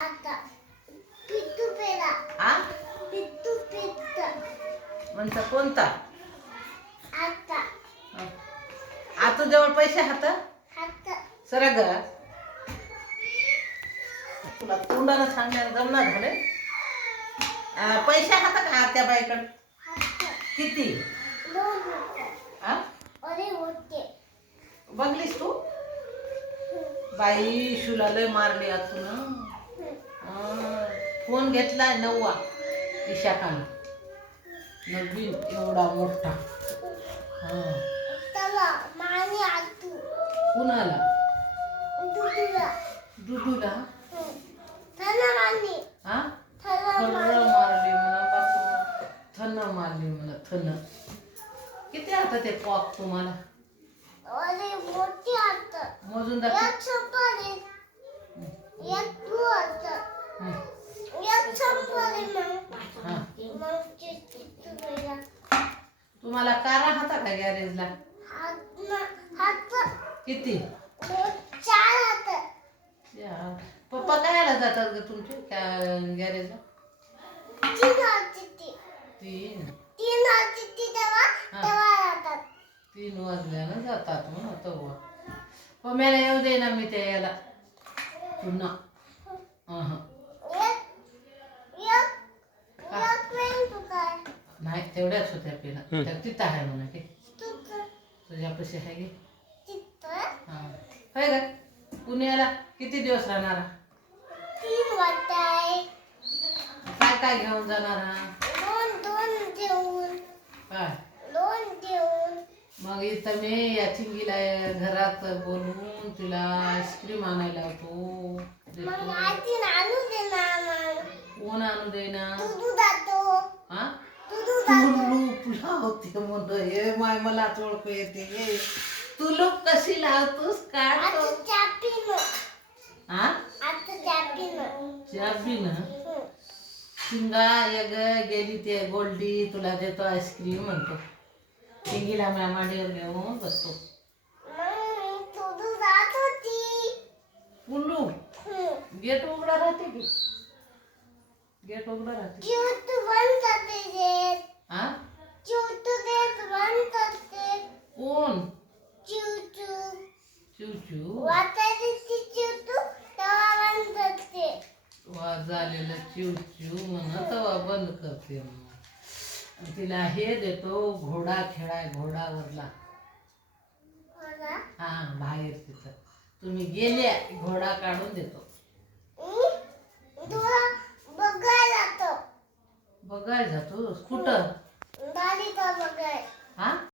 आता पिट्टू पेरा आ पिट्टू पिट्ट म्हणता कोणता आता आतू जवळ पैसे हात हात सरा ग तुला तोंडानं सांगण्याला जमणार झाले पैसे हात का त्या बाईकडे हात किती 2 रुपये आ अरे होते बघलीस तू बाई शुला लय मारली आतून फोन घेतलाय 9वा ईशाखानं नवीन एवढा मोठा तवा मानी आतू कुणाला दुदूला दुदूला थना मानी हा थना थन मारली म्हणा बापू थन मारली म्हणा थन किती आता ते कॉक तुम्हाला अरे मोठी हात मोजून दाखव एक चपारी एक तू हात एक चपारी मग पिट्टू पेरा तुम्हाला कारा हाता का गॅरेजला हात किती 4 हात या पप्पा कायला जातात ग तुमचे गॅरेजला 3 हात तीन 3 हात तेव्हा जातात 3 वाजल्यानं जातात म्हणून तेव्हा पम्याला येऊ दे ना मी ते याला पुन्हा नाही तेवढ्याच होत्या पेला त्या तिथं आहे म्हणा की तुझ्यापाशी आहे की होय का पुण्याला किती दिवस राहणार काय काय घेऊन जाणार काय मग इथं मी या चिंगीला घरात बोलवून तिला आईस्क्रीम आणायला होतो कोण आणू दे ना हा तुलूप लावते म्हणतो हे माय मला ओळख येते तुलूप कशी लावतोस काढतो हा चाबी ना चिंगा एक गेली ते गोल्डी तुला देतो आईस्क्रीम म्हणतो चिंगीला माझ्या मांडीवर घेऊन बसतो कुल्लू गेट उघडा राहते की गेट उघडा राहते हा कोण चिवचू वाजलेलं चिवचू म्हणत तवा बंद करते तिला हे देतो घोडा खेळाय घोडावरला हा बाहेर तिथं तुम्ही गेल्या घोडा काढून देतो बघायला जातो कुठं